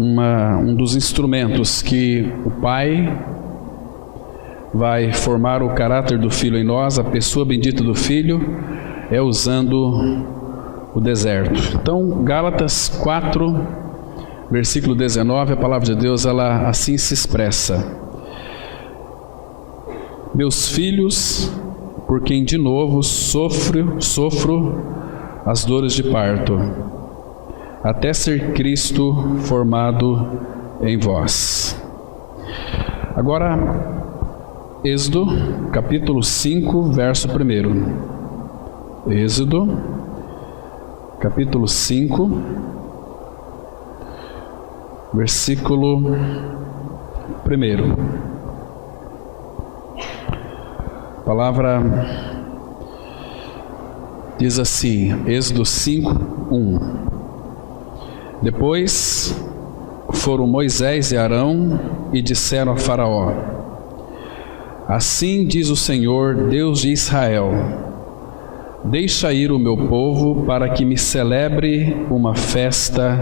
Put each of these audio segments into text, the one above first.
um dos instrumentos que o Pai vai formar o caráter do Filho em nós, a pessoa bendita do Filho, é usando o deserto. Então, Gálatas 4, versículo 19, a palavra de Deus, ela assim se expressa: meus filhos, por quem de novo sofro as dores de parto, até ser Cristo formado em vós. Agora, Êxodo, capítulo 5, verso 1. Êxodo, capítulo 5, versículo 1. A palavra diz assim, Êxodo 5, 1. Depois foram Moisés e Arão e disseram a Faraó: assim diz o Senhor, Deus de Israel: deixa ir o meu povo para que me celebre uma festa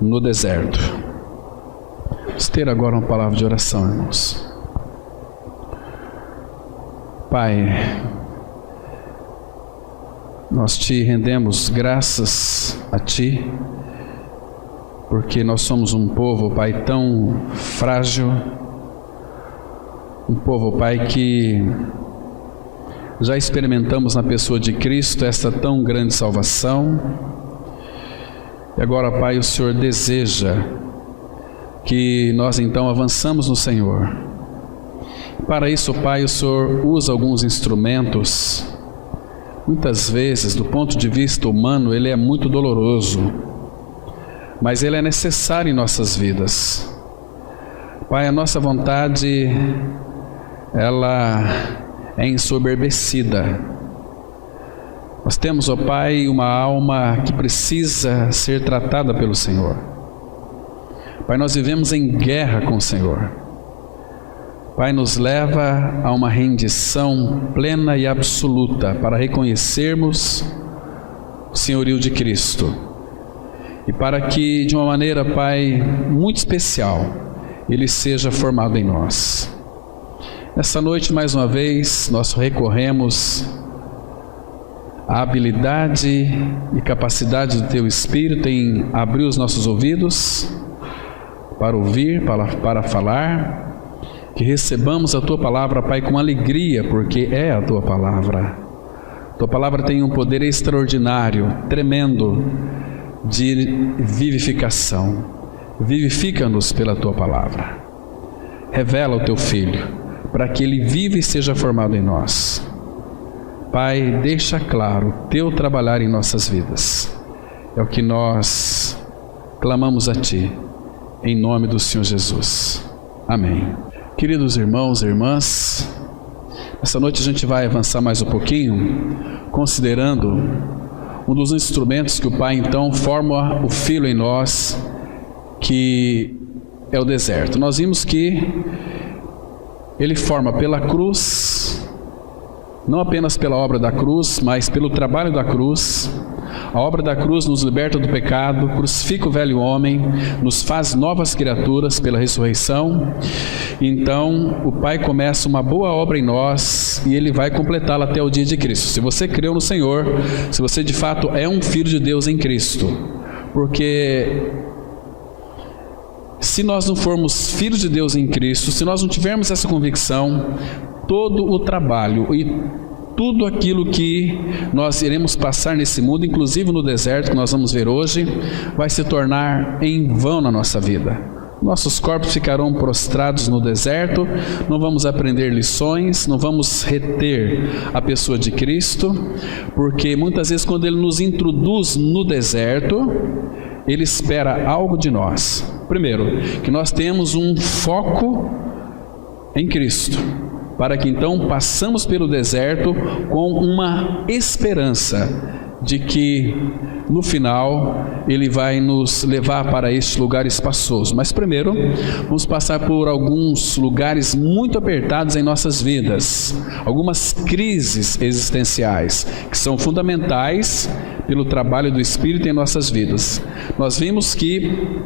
no deserto. Vamos ter agora uma palavra de oração, irmãos. Pai, nós te rendemos graças a Ti, porque nós somos um povo, Pai, tão frágil, um povo, Pai, que já experimentamos na pessoa de Cristo esta tão grande salvação, e agora, Pai, o Senhor deseja que nós então avançamos no Senhor. Para isso, Pai, o Senhor usa alguns instrumentos. Muitas vezes, do ponto de vista humano, ele é muito doloroso, mas ele é necessário em nossas vidas. Pai, a nossa vontade, ela é ensoberbecida. Nós temos, ó Pai, uma alma que precisa ser tratada pelo Senhor. Pai, nós vivemos em guerra com o Senhor. Pai, nos leva a uma rendição plena e absoluta para reconhecermos o senhorio de Cristo. E para que, de uma maneira, Pai, muito especial, Ele seja formado em nós. Nessa noite, mais uma vez, nós recorremos à habilidade e capacidade do Teu Espírito em abrir os nossos ouvidos para ouvir, para falar, que recebamos a Tua Palavra, Pai, com alegria, porque é a Tua Palavra. Tua Palavra tem um poder extraordinário, tremendo, de vivificação. Vivifica-nos pela Tua Palavra. Revela o Teu Filho, para que Ele viva e seja formado em nós. Pai, deixa claro o Teu trabalhar em nossas vidas. É o que nós clamamos a Ti, em nome do Senhor Jesus. Amém. Queridos irmãos e irmãs, essa noite a gente vai avançar mais um pouquinho, considerando um dos instrumentos que o Pai então forma o Filho em nós, que é o deserto. Nós vimos que Ele forma pela cruz, não apenas pela obra da cruz, mas pelo trabalho da cruz. A obra da cruz nos liberta do pecado, crucifica o velho homem, nos faz novas criaturas pela ressurreição. Então, o Pai começa uma boa obra em nós e Ele vai completá-la até o dia de Cristo. Se você creu no Senhor, se você de fato é um filho de Deus em Cristo, porque se nós não formos filhos de Deus em Cristo, se nós não tivermos essa convicção, todo o trabalho e tudo aquilo que nós iremos passar nesse mundo, inclusive no deserto que nós vamos ver hoje, vai se tornar em vão na nossa vida. Nossos corpos ficarão prostrados no deserto, não vamos aprender lições, não vamos reter a pessoa de Cristo, porque muitas vezes quando Ele nos introduz no deserto, Ele espera algo de nós. Primeiro, que nós temos um foco em Cristo, para que então passamos pelo deserto com uma esperança de que no final Ele vai nos levar para este lugar espaçoso. Mas primeiro, vamos passar por alguns lugares muito apertados em nossas vidas, algumas crises existenciais, que são fundamentais pelo trabalho do Espírito em nossas vidas. Nós vimos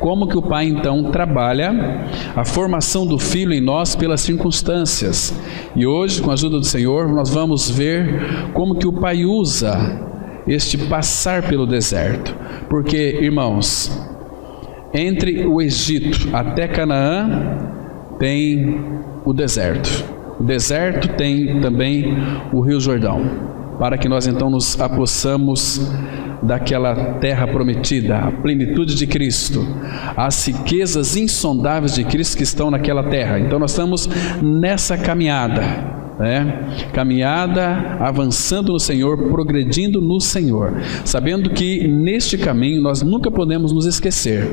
como que o Pai então trabalha a formação do Filho em nós pelas circunstâncias. E hoje, com a ajuda do Senhor, nós vamos ver como que o Pai usa este passar pelo deserto. Porque, irmãos, entre o Egito até Canaã tem o deserto. O deserto tem também o Rio Jordão, para que nós então nos apossamos daquela terra prometida, a plenitude de Cristo, as riquezas insondáveis de Cristo que estão naquela terra. Então nós estamos nessa caminhada, caminhada, avançando no Senhor, progredindo no Senhor, sabendo que neste caminho nós nunca podemos nos esquecer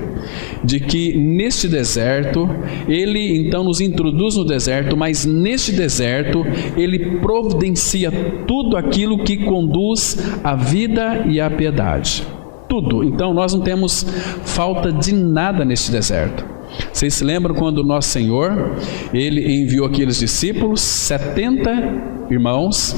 de que neste deserto, Ele então nos introduz no deserto, mas neste deserto Ele providencia tudo aquilo que conduz à vida e à piedade, tudo. Então nós não temos falta de nada neste deserto. Vocês se lembram quando o nosso Senhor, Ele enviou aqueles discípulos, 70 irmãos,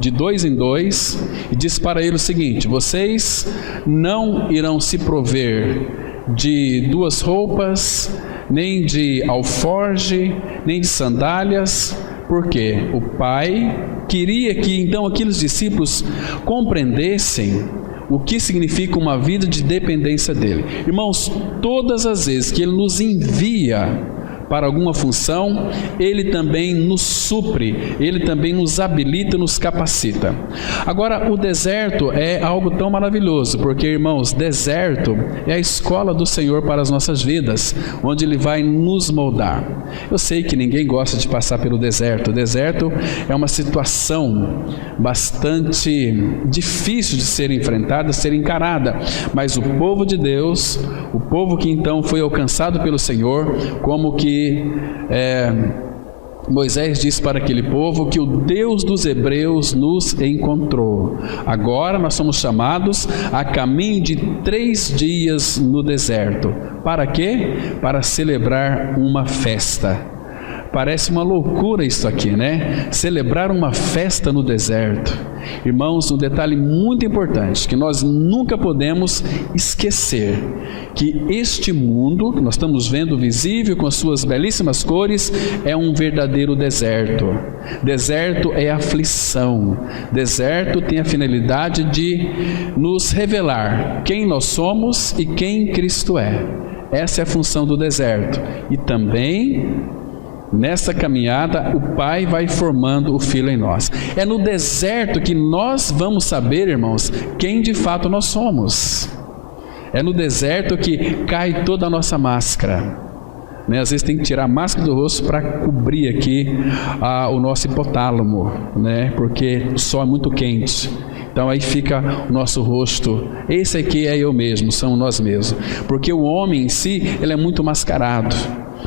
de 2 em 2, e disse para eles o seguinte: vocês não irão se prover de 2 roupas, nem de alforge, nem de sandálias, porque o Pai queria que então aqueles discípulos compreendessem o que significa uma vida de dependência dele. Irmãos, todas as vezes que Ele nos envia para alguma função, Ele também nos supre, Ele também nos habilita, nos capacita. Agora, o deserto é algo tão maravilhoso, porque, irmãos, deserto é a escola do Senhor para as nossas vidas, onde Ele vai nos moldar. Eu sei que ninguém gosta de passar pelo deserto. O deserto é uma situação bastante difícil de ser enfrentada, de ser encarada, mas o povo de Deus, o povo que então foi alcançado pelo Senhor, como que Moisés disse para aquele povo que o Deus dos hebreus nos encontrou. Agora nós somos chamados a caminho de 3 dias no deserto. Para quê? Para celebrar uma festa. Parece uma loucura isso aqui, né? Celebrar uma festa no deserto. Irmãos, um detalhe muito importante que nós nunca podemos esquecer, que este mundo que nós estamos vendo visível com as suas belíssimas cores é um verdadeiro deserto. Deserto é aflição. Deserto tem a finalidade de nos revelar quem nós somos e quem Cristo é. Essa é a função do deserto. E também nessa caminhada, o Pai vai formando o Filho em nós. É no deserto que nós vamos saber, irmãos, quem de fato nós somos. É no deserto que cai toda a nossa máscara. Às vezes tem que tirar a máscara do rosto para cobrir aqui o nosso hipotálamo, porque o sol é muito quente. Então aí fica o nosso rosto. Esse aqui é eu mesmo, somos nós mesmos. Porque o homem em si, ele é muito mascarado.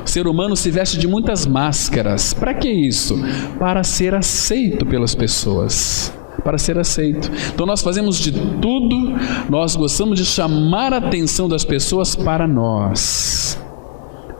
O ser humano se veste de muitas máscaras. Para que isso? Para ser aceito pelas pessoas. Para ser aceito. Então nós fazemos de tudo, nós gostamos de chamar a atenção das pessoas para nós.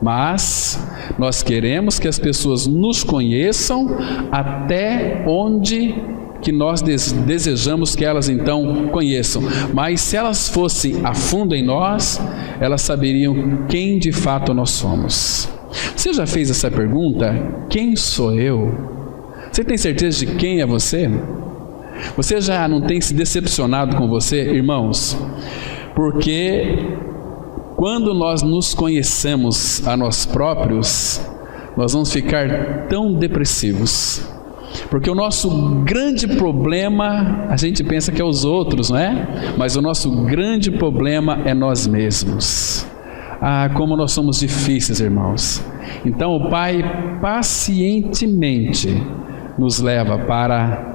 Mas nós queremos que as pessoas nos conheçam até onde que nós desejamos que elas então conheçam. Mas se elas fossem a fundo em nós, elas saberiam quem de fato nós somos. Você já fez essa pergunta? Quem sou eu? Você tem certeza de quem é você? Você já não tem se decepcionado com você, irmãos? Porque quando nós nos conhecemos a nós próprios, nós vamos ficar tão depressivos. Porque o nosso grande problema, a gente pensa que é os outros, não é? Mas o nosso grande problema é nós mesmos. Como nós somos difíceis, irmãos. Então o Pai pacientemente nos leva para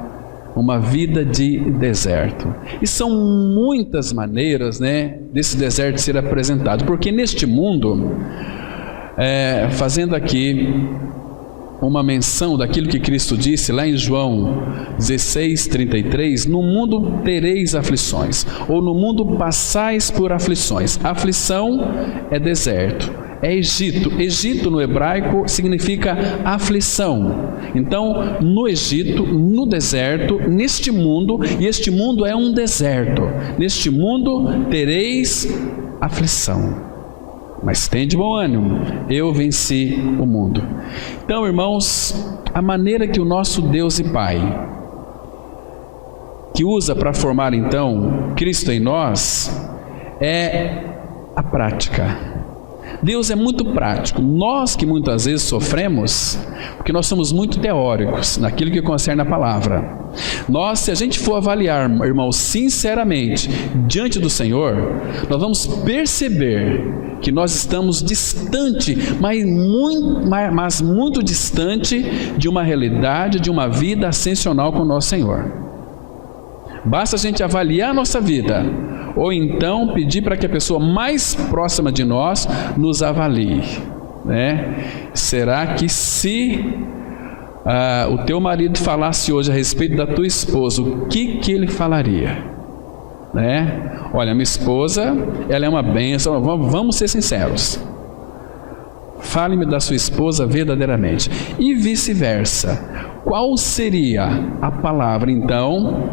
uma vida de deserto. E são muitas maneiras, desse deserto ser apresentado. Porque neste mundo, fazendo aqui uma menção daquilo que Cristo disse lá em João 16:33, no mundo tereis aflições, ou no mundo passais por aflições. Aflição é deserto, é Egito. Egito no hebraico significa aflição. Então, no Egito, no deserto, neste mundo, e este mundo é um deserto, neste mundo tereis aflição. Mas tem de bom ânimo, eu venci o mundo. Então, irmãos, a maneira que o nosso Deus e Pai, que usa para formar então Cristo em nós, é a prática. Deus é muito prático. Nós que muitas vezes sofremos, porque nós somos muito teóricos naquilo que concerne a palavra. Nós, se a gente for avaliar, irmãos, sinceramente, diante do Senhor, nós vamos perceber que nós estamos distante, mas muito distante de uma realidade, de uma vida ascensional com o nosso Senhor. Basta a gente avaliar a nossa vida, ou então pedir para que a pessoa mais próxima de nós nos avalie, né? Será que se o teu marido falasse hoje a respeito da tua esposa, o que ele falaria? Né? Olha, minha esposa, ela é uma bênção, vamos ser sinceros. Fale-me da sua esposa verdadeiramente. E vice-versa. Qual seria a palavra, então,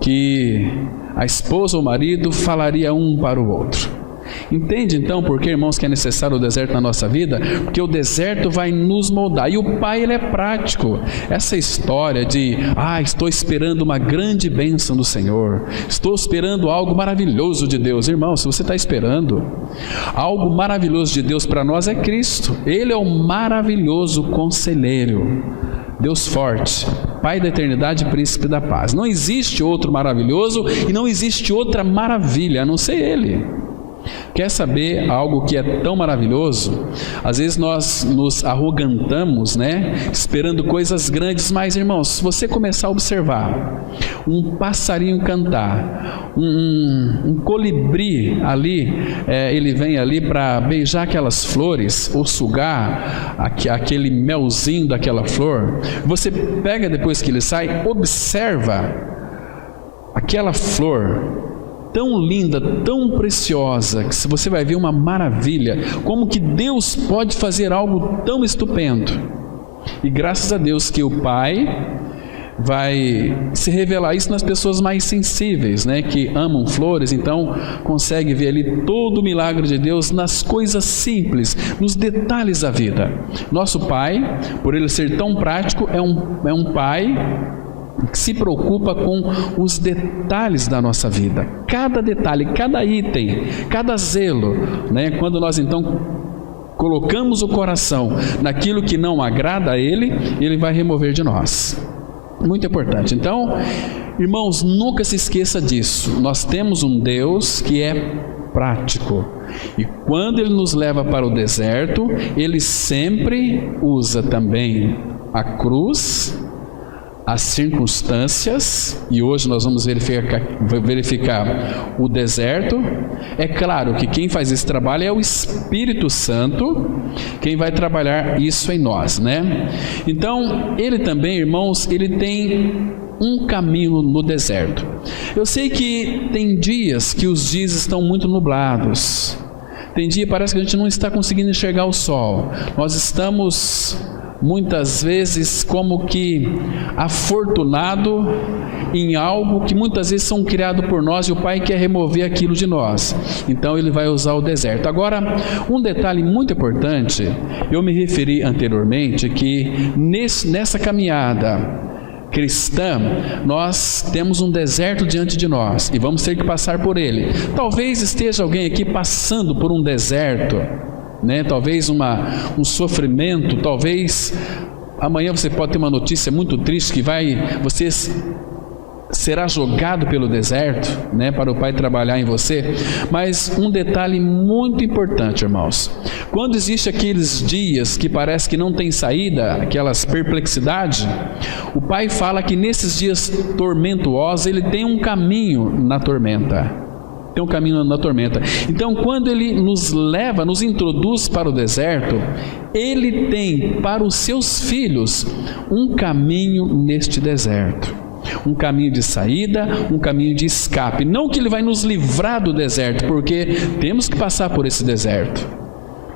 que a esposa ou o marido falaria um para o outro? Entende então por que, irmãos, que é necessário o deserto na nossa vida? Porque o deserto vai nos moldar, e o Pai, ele é prático. Essa história de, estou esperando uma grande bênção do Senhor, estou esperando algo maravilhoso de Deus. Irmão, se você está esperando algo maravilhoso de Deus para nós, é Cristo. Ele é o maravilhoso conselheiro, Deus forte, Pai da eternidade e príncipe da paz. Não existe outro maravilhoso e não existe outra maravilha a não ser Ele. Quer saber algo que é tão maravilhoso? Às vezes nós nos arrogantamos, né? Esperando coisas grandes, mas, irmãos, se você começar a observar um passarinho cantar, um colibri ali, ele vem ali para beijar aquelas flores ou sugar aquele melzinho daquela flor. Você pega depois que ele sai, observa aquela flor tão linda, tão preciosa, que você vai ver uma maravilha, como que Deus pode fazer algo tão estupendo. E graças a Deus que o Pai vai se revelar isso nas pessoas mais sensíveis, né, que amam flores, então consegue ver ali todo o milagre de Deus nas coisas simples, nos detalhes da vida. Nosso Pai, por Ele ser tão prático, é um Pai que se preocupa com os detalhes da nossa vida, cada detalhe, cada item, cada zelo, né? Quando nós então colocamos o coração naquilo que não agrada a Ele, Ele vai remover de nós. Muito importante. Então, irmãos, nunca se esqueça disso. Nós temos um Deus que é prático, e quando Ele nos leva para o deserto, Ele sempre usa também a cruz, as circunstâncias, e hoje nós vamos verificar o deserto. É claro que quem faz esse trabalho é o Espírito Santo, quem vai trabalhar isso em nós, né? Então, Ele também, irmãos, Ele tem um caminho no deserto. Eu sei que tem dias que os dias estão muito nublados, tem dia parece que a gente não está conseguindo enxergar o sol, nós estamos muitas vezes como que afortunado em algo que muitas vezes são criado por nós, e o Pai quer remover aquilo de nós, então Ele vai usar o deserto. Agora, um detalhe muito importante, eu me referi anteriormente, que nessa caminhada cristã, nós temos um deserto diante de nós, e vamos ter que passar por ele. Talvez esteja alguém aqui passando por um deserto, né? Talvez um sofrimento, talvez amanhã você pode ter uma notícia muito triste que você será jogado pelo deserto, né, para o Pai trabalhar em você. Mas um detalhe muito importante, irmãos, quando existe aqueles dias que parece que não tem saída, aquelas perplexidades, o Pai fala que nesses dias tormentosos Ele tem um caminho na tormenta. tem um caminho na tormenta. Então, quando ele nos leva, nos introduz para o deserto, ele tem para os seus filhos um caminho neste deserto. Um caminho de saída, um caminho de escape. Não que ele vai nos livrar do deserto, porque temos que passar por esse deserto.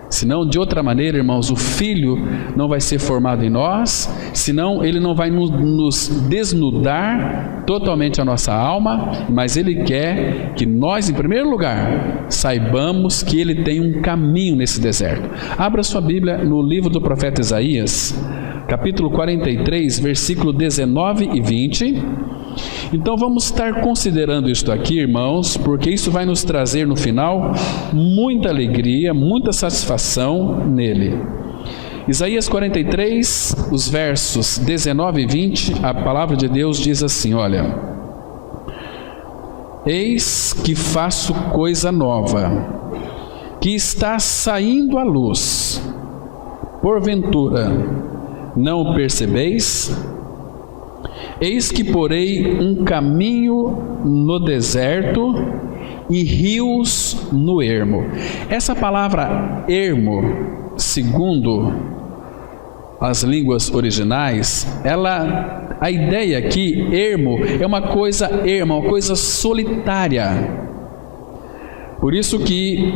Senão, de outra maneira, irmãos, o Filho não vai ser formado em nós, senão ele não vai nos desnudar totalmente a nossa alma, mas ele quer que nós, em primeiro lugar, saibamos que ele tem um caminho nesse deserto. Abra sua Bíblia no livro do profeta Isaías, capítulo 43, versículo 19 e 20. Então vamos estar considerando isto aqui, irmãos, porque isso vai nos trazer no final muita alegria, muita satisfação nele. Isaías 43, os versos 19 e 20, a palavra de Deus diz assim, olha: Eis que faço coisa nova, que está saindo à luz. Porventura, não o percebeis? Eis que porei um caminho no deserto e rios no ermo. Essa palavra ermo, segundo as línguas originais, a ideia aqui, ermo, é uma coisa erma, uma coisa solitária. Por isso que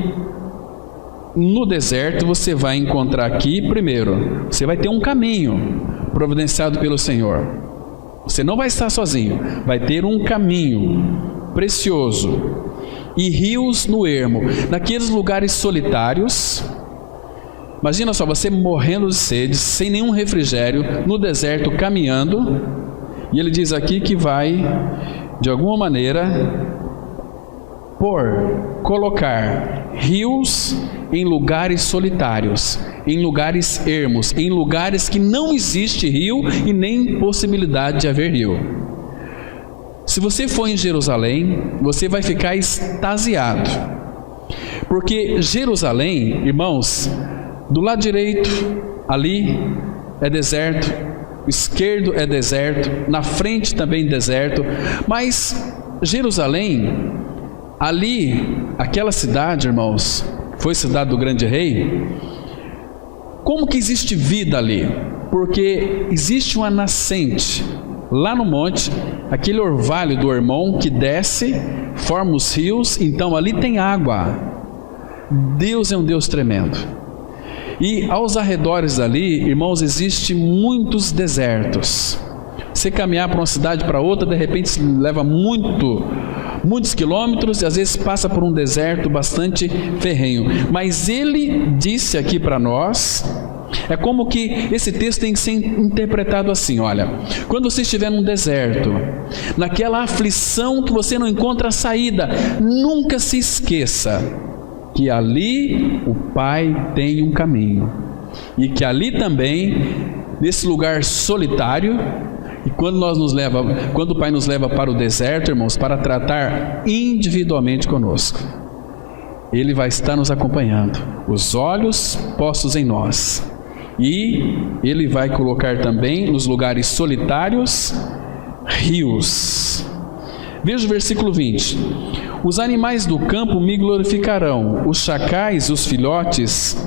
no deserto você vai encontrar aqui, primeiro, você vai ter um caminho providenciado pelo Senhor. Você não vai estar sozinho, vai ter um caminho precioso e rios no ermo, naqueles lugares solitários. Imagina só, você morrendo de sede, sem nenhum refrigério, no deserto caminhando, e ele diz aqui que vai, de alguma maneira, colocar rios em lugares solitários, em lugares ermos, em lugares que não existe rio e nem possibilidade de haver rio. Se você for em Jerusalém, você vai ficar extasiado, porque Jerusalém, irmãos, do lado direito ali é deserto, o esquerdo é deserto, na frente também deserto, mas Jerusalém, ali, aquela cidade, irmãos, foi cidade do grande rei. Como que existe vida ali? Porque existe uma nascente lá no monte, aquele orvalho do Hermon que desce, forma os rios, então ali tem água. Deus é um Deus tremendo. E aos arredores dali, irmãos, existem muitos desertos. Você caminhar para uma cidade para outra, de repente leva muitos quilômetros e às vezes passa por um deserto bastante ferrenho. Mas ele disse aqui para nós, é como que esse texto tem que ser interpretado assim, olha, quando você estiver num deserto, naquela aflição que você não encontra saída, nunca se esqueça que ali o Pai tem um caminho, e que ali também, nesse lugar solitário, e quando o Pai nos leva para o deserto, irmãos, para tratar individualmente conosco, Ele vai estar nos acompanhando, os olhos postos em nós, e Ele vai colocar também nos lugares solitários rios. Veja o versículo 20: Os animais do campo me glorificarão, os chacais, os filhotes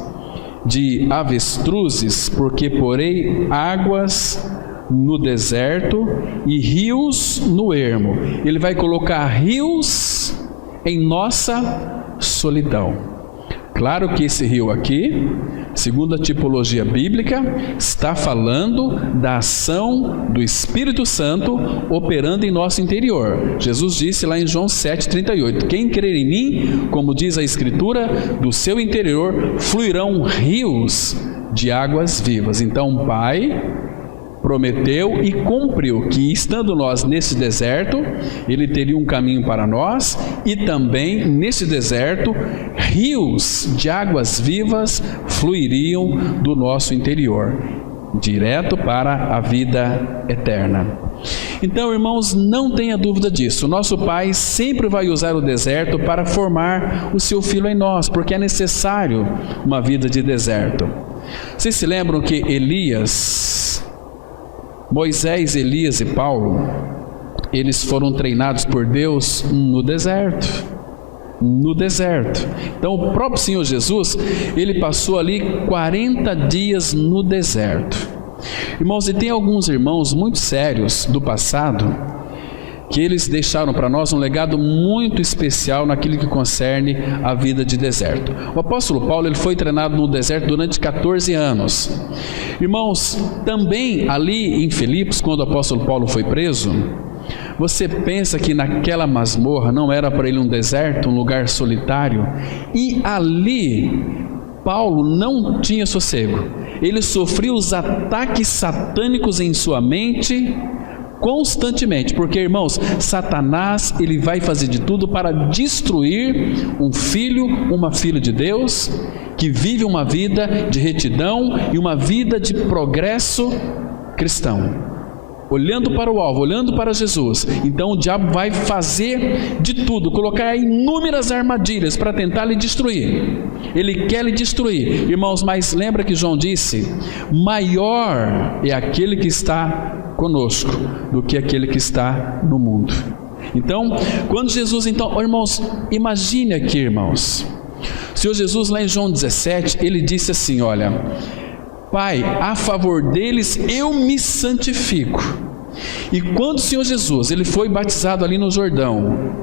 de avestruzes, porque porei águas no deserto e rios no ermo. Ele vai colocar rios em nossa solidão. Claro que esse rio aqui, segundo a tipologia bíblica, está falando da ação do Espírito Santo operando em nosso interior. Jesus disse lá em João 7,38: Quem crer em mim, como diz a Escritura, do seu interior fluirão rios de águas vivas. Então o Pai prometeu e cumpriu que, estando nós nesse deserto, Ele teria um caminho para nós, e também nesse deserto rios de águas vivas fluiriam do nosso interior, direto para a vida eterna. Então, irmãos, não tenha dúvida disso, nosso Pai sempre vai usar o deserto para formar o seu Filho em nós, porque é necessário uma vida de deserto. Vocês se lembram que Moisés, Elias e Paulo, eles foram treinados por Deus no deserto. no deserto. Então o próprio Senhor Jesus, ele passou ali 40 dias no deserto. Irmãos, e tem alguns irmãos muito sérios do passado, que eles deixaram para nós um legado muito especial naquilo que concerne a vida de deserto. O apóstolo Paulo, ele foi treinado no deserto durante 14 anos. Irmãos, também ali em Filipos, quando o apóstolo Paulo foi preso, você pensa que naquela masmorra não era para ele um deserto, um lugar solitário? E ali, Paulo não tinha sossego. Ele sofria os ataques satânicos em sua mente constantemente, porque, irmãos, Satanás, ele vai fazer de tudo para destruir um filho, uma filha de Deus, que vive uma vida de retidão e uma vida de progresso cristão, olhando para o alvo, olhando para Jesus. Então o diabo vai fazer de tudo, colocar inúmeras armadilhas para tentar lhe destruir. Ele quer lhe destruir, irmãos, mas lembra que João disse: maior é aquele que está conosco do que aquele que está no mundo. Então, quando Jesus, irmãos, imagine aqui, irmãos, o Senhor Jesus lá em João 17, ele disse assim: olha, Pai, a favor deles eu me santifico. E quando o Senhor Jesus, ele foi batizado ali no Jordão,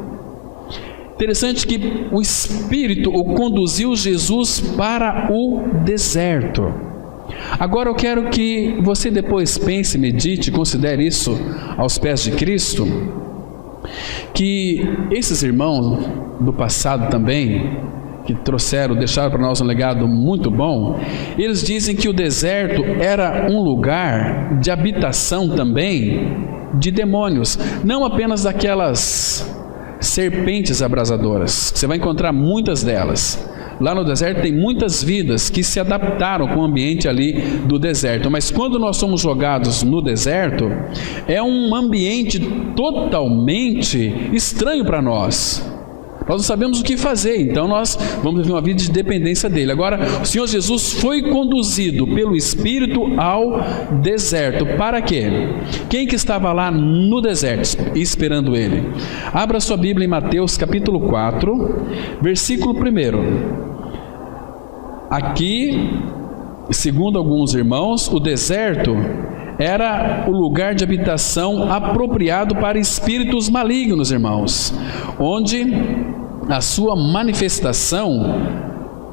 interessante que o Espírito o conduziu Jesus para o deserto. Agora eu quero que você depois pense, medite, considere isso aos pés de Cristo, que esses irmãos do passado também, que deixaram para nós um legado muito bom, eles dizem que o deserto era um lugar de habitação também de demônios, não apenas daquelas serpentes abrasadoras, você vai encontrar muitas delas. Lá no deserto tem muitas vidas que se adaptaram com o ambiente ali do deserto, mas quando nós somos jogados no deserto, é um ambiente totalmente estranho para nós. Nós não sabemos o que fazer, então nós vamos viver uma vida de dependência dele. Agora, o Senhor Jesus foi conduzido pelo Espírito ao deserto. Para quê? Quem que estava lá no deserto esperando ele? Abra sua Bíblia em Mateus capítulo 4, versículo 1. Aqui, segundo alguns irmãos, o deserto era o lugar de habitação apropriado para espíritos malignos, irmãos, onde a sua manifestação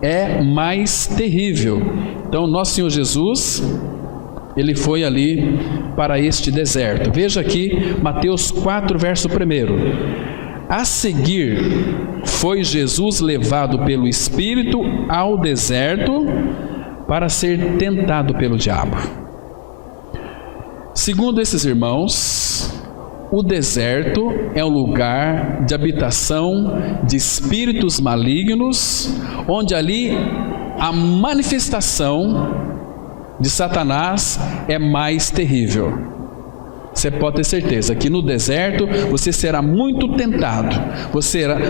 é mais terrível. Então, nosso Senhor Jesus, ele foi ali para este deserto. Veja aqui, Mateus 4, verso 1. A seguir, foi Jesus levado pelo Espírito ao deserto para ser tentado pelo diabo. Segundo esses irmãos, o deserto é um lugar de habitação de espíritos malignos, onde ali a manifestação de Satanás é mais terrível. Você pode ter certeza que no deserto você será muito tentado,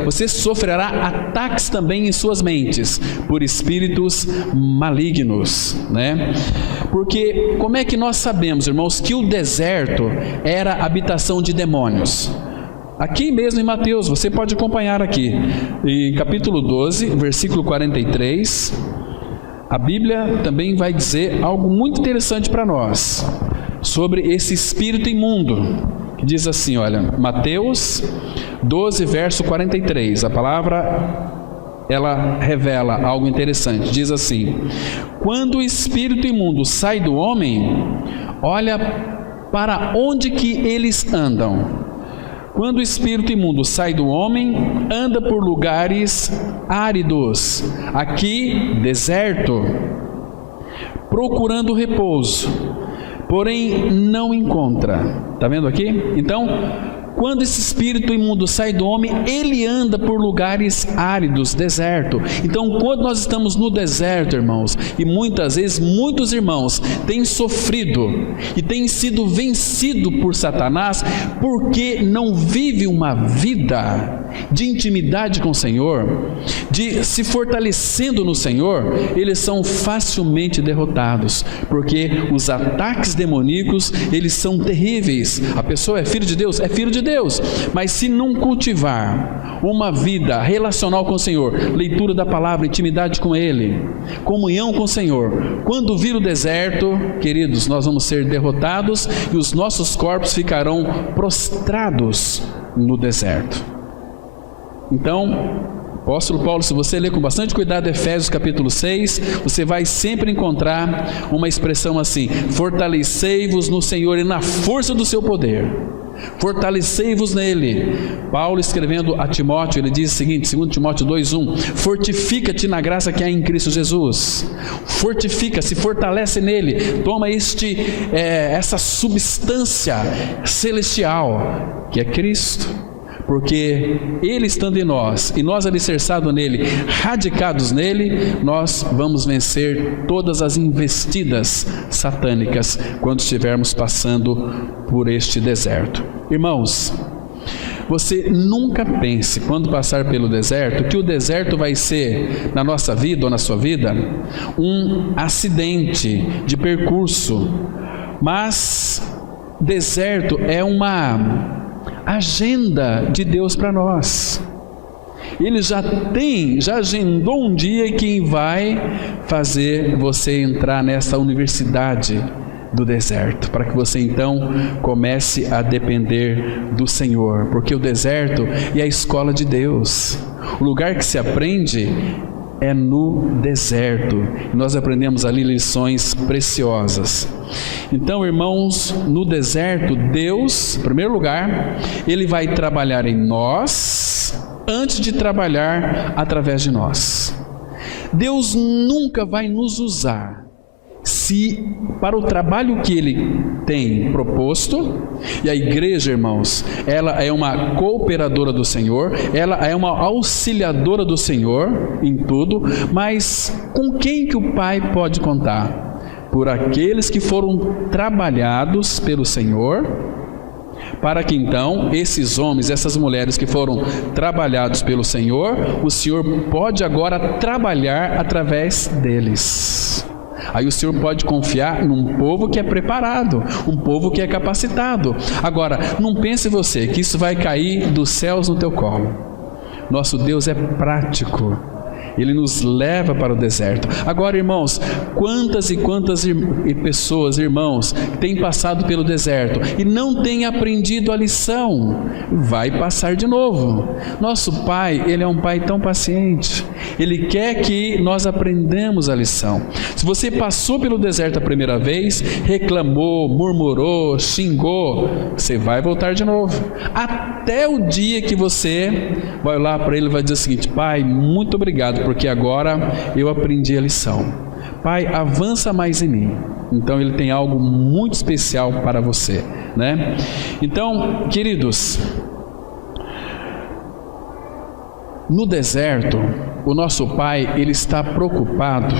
você sofrerá ataques também em suas mentes por espíritos malignos, né? Porque como é que nós sabemos, irmãos, que o deserto era habitação de demônios? Aqui mesmo em Mateus, você pode acompanhar aqui, em capítulo 12, versículo 43, a Bíblia também vai dizer algo muito interessante para nós sobre esse espírito imundo, que diz assim, olha, Mateus 12, verso 43, a palavra, ela revela algo interessante, diz assim: quando o espírito imundo sai do homem, olha para onde que eles andam. Quando o espírito imundo sai do homem, anda por lugares áridos, aqui deserto, procurando repouso, porém não encontra. Está vendo aqui? Então, quando esse espírito imundo sai do homem, ele anda por lugares áridos, deserto. Então, quando nós estamos no deserto, irmãos, e muitas vezes muitos irmãos têm sofrido e têm sido vencidos por Satanás, porque não vive uma vida de intimidade com o Senhor, de se fortalecendo no Senhor, eles são facilmente derrotados, porque os ataques demoníacos, eles são terríveis. A pessoa é filho de Deus? É filho de Deus, mas se não cultivar uma vida relacional com o Senhor, leitura da palavra, intimidade com Ele, comunhão com o Senhor, quando vir o deserto, queridos, nós vamos ser derrotados e os nossos corpos ficarão prostrados no deserto. Então, apóstolo Paulo, se você ler com bastante cuidado Efésios capítulo 6, você vai sempre encontrar uma expressão assim: fortalecei-vos no Senhor e na força do seu poder. Fortalecei-vos nele. Paulo escrevendo a Timóteo, ele diz o seguinte, 2 Timóteo 2:1: fortifica-te na graça que há em Cristo Jesus. Fortifica, se fortalece nele, toma essa substância celestial que é Cristo, porque Ele estando em nós e nós alicerçados nele, radicados nele, nós vamos vencer todas as investidas satânicas quando estivermos passando por este deserto. Irmãos, você nunca pense, quando passar pelo deserto, que o deserto vai ser, na nossa vida ou na sua vida, um acidente de percurso, mas deserto é uma agenda de Deus para nós. Ele já agendou um dia quem vai fazer você entrar nessa universidade do deserto, para que você então comece a depender do Senhor, porque o deserto é a escola de Deus. O lugar que se aprende é no deserto. Nós aprendemos ali lições preciosas. Então, irmãos, no deserto, Deus, em primeiro lugar, Ele vai trabalhar em nós, antes de trabalhar através de nós. Deus nunca vai nos usar se para o trabalho que Ele tem proposto, e a igreja, irmãos, ela é uma cooperadora do Senhor, ela é uma auxiliadora do Senhor em tudo, mas com quem que o Pai pode contar? Por aqueles que foram trabalhados pelo Senhor, para que então esses homens, essas mulheres que foram trabalhados pelo Senhor, o Senhor pode agora trabalhar através deles. Aí o Senhor pode confiar num povo que é preparado, um povo que é capacitado. Agora, não pense você que isso vai cair dos céus no teu colo. Nosso Deus é prático. Ele nos leva para o deserto. Agora, irmãos, quantas e quantas pessoas, irmãos, têm passado pelo deserto e não têm aprendido a lição? Vai passar de novo. Nosso Pai, Ele é um Pai tão paciente. Ele quer que nós aprendamos a lição. Se você passou pelo deserto a primeira vez, reclamou, murmurou, xingou, você vai voltar de novo. Até o dia que você vai olhar para Ele e vai dizer o seguinte: Pai, muito obrigado, porque agora eu aprendi a lição. Pai, avança mais em mim. Então Ele tem algo muito especial para você, né? Então, queridos, no deserto, o nosso Pai, Ele está preocupado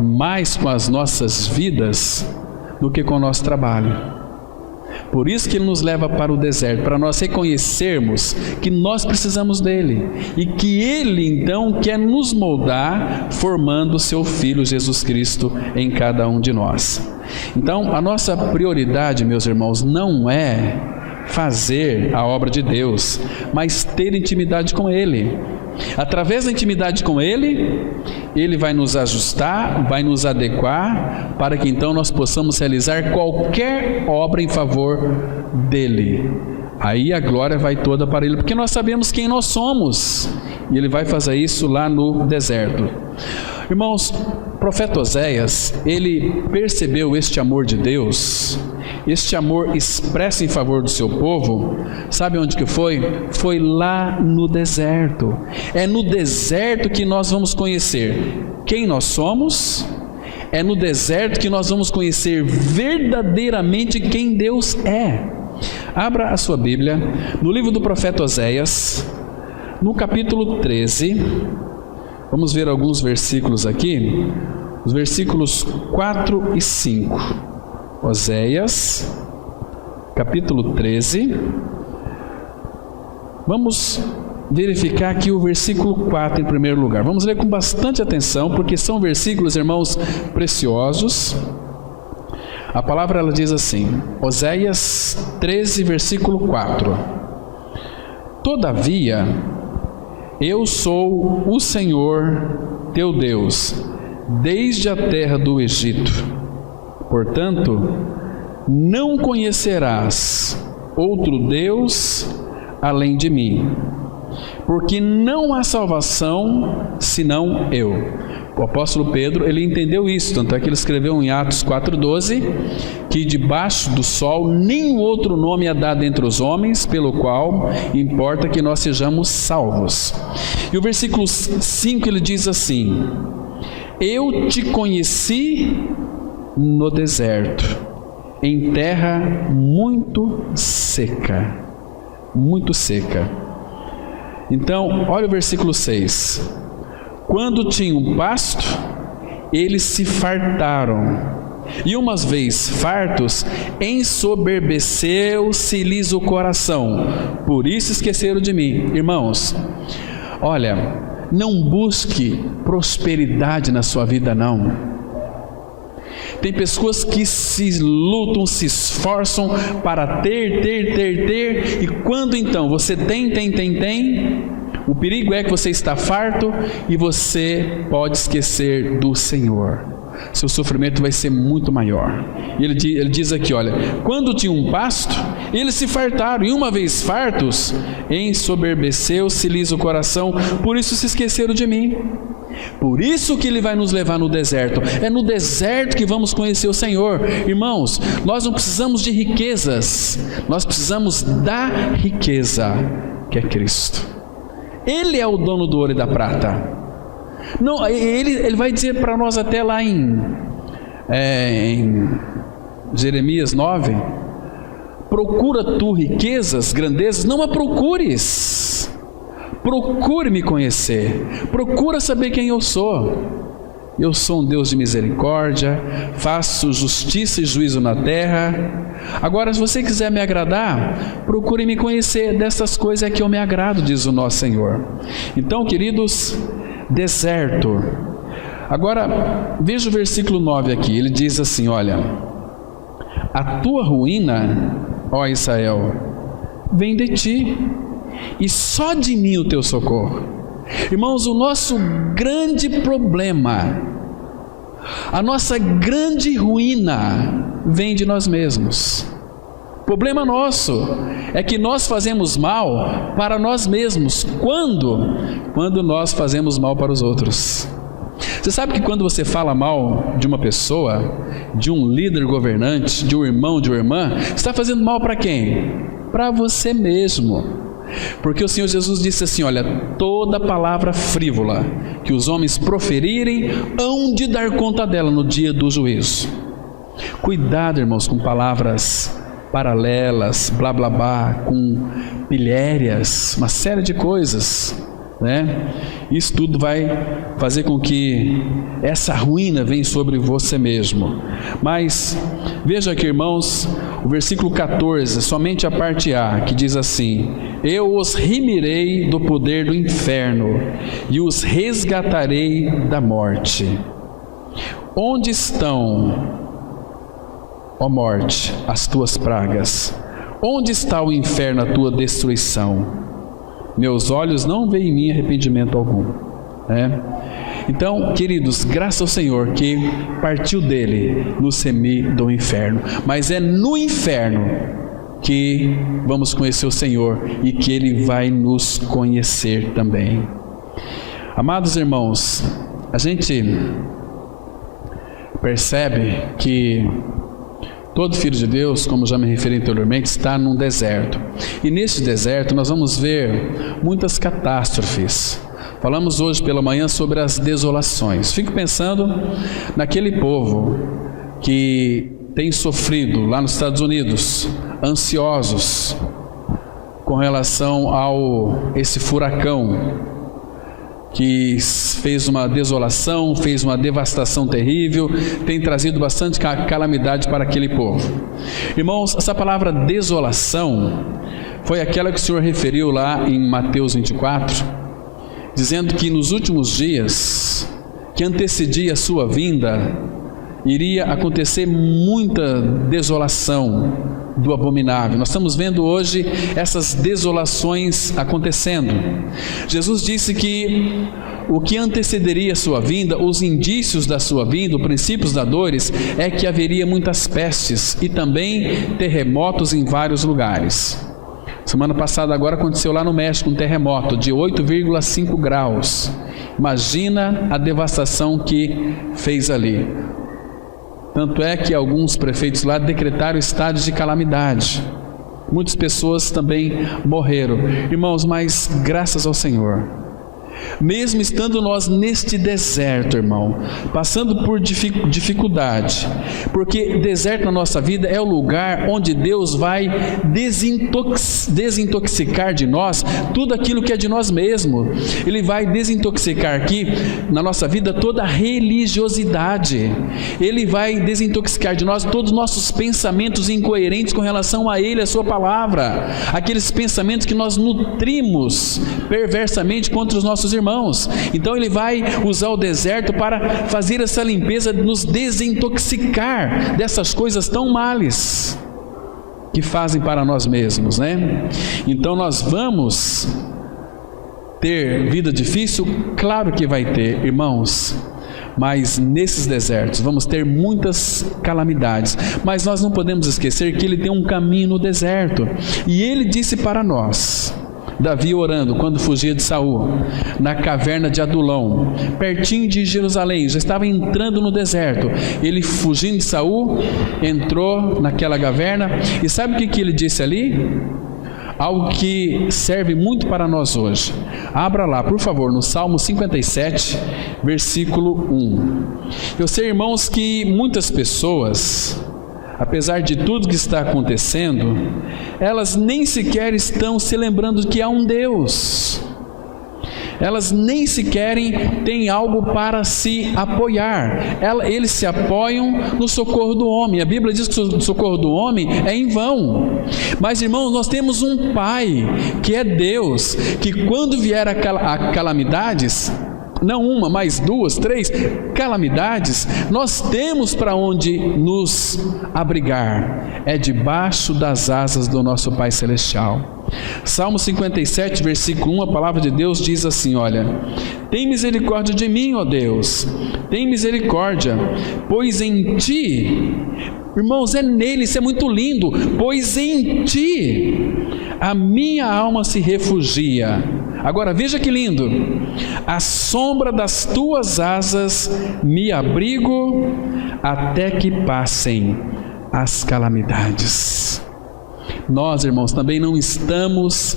mais com as nossas vidas do que com o nosso trabalho. Por isso que Ele nos leva para o deserto, para nós reconhecermos que nós precisamos dEle e que Ele então quer nos moldar, formando o Seu Filho Jesus Cristo em cada um de nós. Então, a nossa prioridade, meus irmãos, não é fazer a obra de Deus, mas ter intimidade com Ele. Através da intimidade com Ele, Ele vai nos ajustar, vai nos adequar, para que então nós possamos realizar qualquer obra em favor dEle. Aí a glória vai toda para Ele, porque nós sabemos quem nós somos, e Ele vai fazer isso lá no deserto. Irmãos, o profeta Oséias, ele percebeu este amor de Deus, este amor expresso em favor do seu povo. Sabe onde que foi? Foi lá no deserto. É no deserto que nós vamos conhecer quem nós somos. É no deserto que nós vamos conhecer verdadeiramente quem Deus é. Abra a sua Bíblia no livro do profeta Oséias, no capítulo 13. Vamos ver alguns versículos aqui, os versículos 4 e 5. Oséias, capítulo 13. Vamos verificar aqui o versículo 4 em primeiro lugar. Vamos ler com bastante atenção, porque são versículos, irmãos, preciosos. A palavra ela diz assim, Oséias 13, versículo 4: Todavia, eu sou o Senhor teu Deus, desde a terra do Egito. Portanto, não conhecerás outro Deus além de mim, porque não há salvação senão eu. O apóstolo Pedro, ele entendeu isso, tanto é que ele escreveu em Atos 4,12, que debaixo do sol nenhum outro nome é dado entre os homens, pelo qual importa que nós sejamos salvos. E o versículo 5 ele diz assim: eu te conheci no deserto, em terra muito seca. Muito seca. Então, olha o versículo 6. Quando tinham pasto, eles se fartaram, e umas vezes fartos, ensoberbeceu-se-lhes o coração, por isso esqueceram de mim. Irmãos, olha, não busque prosperidade na sua vida, não. Tem pessoas que se lutam, se esforçam para ter, e quando então você tem, o perigo é que você está farto e você pode esquecer do Senhor. Seu sofrimento vai ser muito maior. Ele diz aqui, olha, quando tinha um pasto, eles se fartaram, e uma vez fartos, ensoberbeceu-se-lhes o coração, por isso se esqueceram de mim. Por isso que Ele vai nos levar no deserto. É no deserto que vamos conhecer o Senhor. Irmãos, nós não precisamos de riquezas, nós precisamos da riqueza, que é Cristo. Ele é o dono do ouro e da prata. Não, ele vai dizer para nós até lá em Jeremias 9: procura tu riquezas, grandezas, não a procures. Procure me conhecer, procura saber quem eu sou. Eu sou um Deus de misericórdia, faço justiça e juízo na terra. Agora, se você quiser me agradar, procure me conhecer. Dessas coisas é que eu me agrado, diz o nosso Senhor. Então, queridos, deserto. Agora, veja o versículo 9 aqui, ele diz assim, olha: a tua ruína, ó Israel, vem de ti, e só de mim o teu socorro. Irmãos, o nosso grande problema, a nossa grande ruína vem de nós mesmos. O problema nosso é que nós fazemos mal para nós mesmos. Quando nós fazemos mal para os outros. Você sabe que quando você fala mal de uma pessoa, de um líder governante, de um irmão, de uma irmã, você está fazendo mal para quem? Para você mesmo. Porque o Senhor Jesus disse assim, olha, toda palavra frívola que os homens proferirem, hão de dar conta dela no dia do juízo. Cuidado, irmãos, com palavras paralelas, blá blá blá, com pilhérias, uma série de coisas, né? Isso tudo vai fazer com que essa ruína venha sobre você mesmo. Mas veja aqui, irmãos, o versículo 14, somente a parte A, que diz assim: eu os remirei do poder do inferno e os resgatarei da morte. Onde estão, ó morte, as tuas pragas? Onde está o inferno, a tua destruição? Meus olhos não veem em mim arrependimento algum, né? Então, queridos, graças ao Senhor que partiu dele nos remir do inferno. Mas é no inferno que vamos conhecer o Senhor e que Ele vai nos conhecer também. Amados irmãos, a gente percebe que todo filho de Deus, como já me referi anteriormente, está num deserto. E nesse deserto nós vamos ver muitas catástrofes. Falamos hoje pela manhã sobre as desolações. Fico pensando naquele povo que tem sofrido lá nos Estados Unidos, ansiosos com relação a esse furacão que fez uma desolação, fez uma devastação terrível, tem trazido bastante calamidade para aquele povo. Irmãos, essa palavra desolação foi aquela que o Senhor referiu lá em Mateus 24, dizendo que nos últimos dias, que antecedia a sua vinda, iria acontecer muita desolação do abominável. Nós estamos vendo hoje essas desolações acontecendo. Jesus disse que o que antecederia a sua vinda, os indícios da sua vinda, os princípios da dores, é que haveria muitas pestes e também terremotos em vários lugares. Semana passada agora aconteceu lá no México um terremoto de 8,5 graus. Imagina a devastação que fez ali. Tanto é que alguns prefeitos lá decretaram estado de calamidade. Muitas pessoas também morreram. Irmãos, mas graças ao Senhor, mesmo estando nós neste deserto, irmão, passando por dificuldade, porque deserto na nossa vida é o lugar onde Deus vai desintoxicar de nós tudo aquilo que é de nós mesmos. Ele vai desintoxicar aqui na nossa vida toda a religiosidade. Ele vai desintoxicar de nós todos os nossos pensamentos incoerentes com relação a Ele, a sua palavra, aqueles pensamentos que nós nutrimos perversamente contra os nossos irmãos. Então Ele vai usar o deserto para fazer essa limpeza, nos desintoxicar dessas coisas tão males que fazem para nós mesmos, né? Então nós vamos ter vida difícil? Claro que vai ter, irmãos, mas nesses desertos vamos ter muitas calamidades, mas nós não podemos esquecer que Ele tem um caminho no deserto, e Ele disse para nós, Davi orando quando fugia de Saul, na caverna de Adulão, pertinho de Jerusalém, já estava entrando no deserto. Ele fugindo de Saul, entrou naquela caverna, e sabe o que ele disse ali? Algo que serve muito para nós hoje. Abra lá, por favor, no Salmo 57, versículo 1. Eu sei, irmãos, que muitas pessoas, apesar de tudo que está acontecendo, elas nem sequer estão se lembrando que há um Deus. Elas nem sequer têm algo para se apoiar. Eles se apoiam no socorro do homem. A Bíblia diz que o socorro do homem é em vão. Mas, irmãos, nós temos um Pai, que é Deus, que quando vier a calamidades, não uma, mas 2, 3 calamidades, nós temos para onde nos abrigar, é debaixo das asas do nosso Pai Celestial. Salmo 57, versículo 1, a palavra de Deus diz assim, olha: tem misericórdia de mim, ó Deus, tem misericórdia, pois em Ti, irmãos, é nele, isso é muito lindo, pois em Ti a minha alma se refugia. Agora veja que lindo: à sombra das Tuas asas me abrigo até que passem as calamidades. Nós, irmãos, também não estamos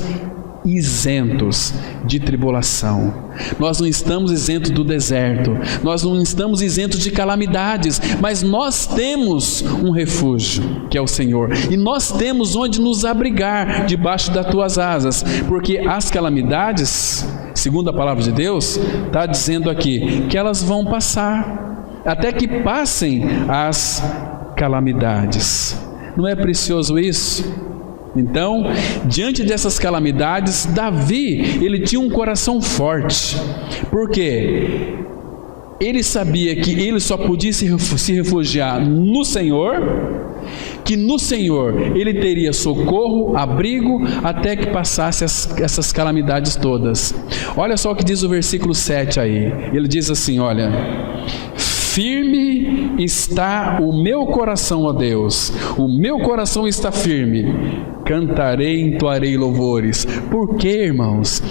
isentos de tribulação, nós não estamos isentos do deserto, nós não estamos isentos de calamidades, mas nós temos um refúgio, que é o Senhor, e nós temos onde nos abrigar debaixo das Tuas asas, porque as calamidades, segundo a palavra de Deus, está dizendo aqui, que elas vão passar, até que passem as calamidades. Não é precioso isso? Então, diante dessas calamidades, Davi, ele tinha um coração forte, porque ele sabia que ele só podia se refugiar no Senhor, que no Senhor ele teria socorro, abrigo, até que passasse essas calamidades todas. Olha só o que diz o versículo 7 aí, ele diz assim, olha: firme está o meu coração, ó Deus, o meu coração está firme, cantarei e entoarei louvores. Por quê, irmãos?